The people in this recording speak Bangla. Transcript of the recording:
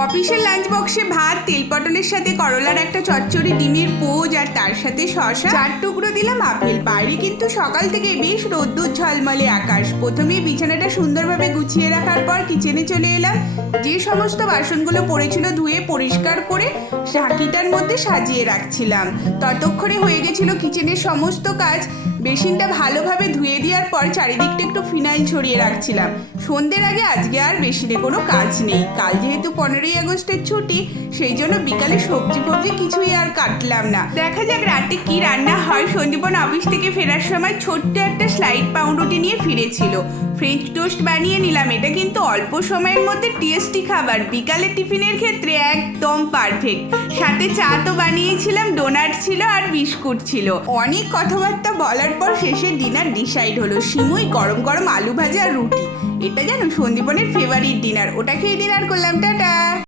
অফিসের লাঞ্চ বক্সে ভাত, তেল পটলের সাথে করলার একটা চচ্চড়ি, ডিমের পোজ আর তার সাথে শসা, 4 টুকরো দিলাম আপেল। বাইরে কিন্তু সকাল থেকে বেশ রোদ্দুর ঝলমলে আকাশ। প্রথমেই বিছানাটা সুন্দরভাবে গুছিয়ে রাখার পর কিচেনে চলে এলাম। যে সমস্ত বাসনগুলো পড়েছিল ধুয়ে পরিষ্কার করে ঢাকিটার মধ্যে সাজিয়ে রাখছিলাম। ততক্ষণে হয়ে গেছিল কিচেনের সমস্ত কাজ। বেসিনটা ভালোভাবে ধুয়ে দেওয়ার পর চারিদিকটা একটু ফিনাইল ছড়িয়ে রাখছিলাম। সন্ধ্যের আগে আজকে আর বেসিনে কোনো কাজ নেই। কাল যেহেতু 15ই আগস্টের ছুটি, সেই জন্য বিকালে সবজি কিছুই আর কাটলাম না। দেখা যাক রাতে কি রান্না হয়। সন্দীপন অফিস থেকে ফেরার সময় ছোট্ট একটা স্লাইড পাউরুটি নিয়ে ফিরেছিল। ফ্রেঞ্চ টোস্ট বানিয়ে নিলাম। এটা কিন্তু অল্প সময়ের মধ্যে টেস্টি খাবার, বিকালে টিফিনের ক্ষেত্রে একদম পারফেক্ট। সাথে চা তো বানিয়েছিলাম, ডোনাট ছিল আর বিস্কুট ছিল। অনেক কথাবার্তা বলার পর শেষে ডিনার ডিসাইড হলো। সিমুই, গরম গরম আলু ভাজা আর রুটি। এটা যেন সন্দীপনের ফেভারিট ডিনার। ওটা খেয়ে ডিনার করলাম। টাটা।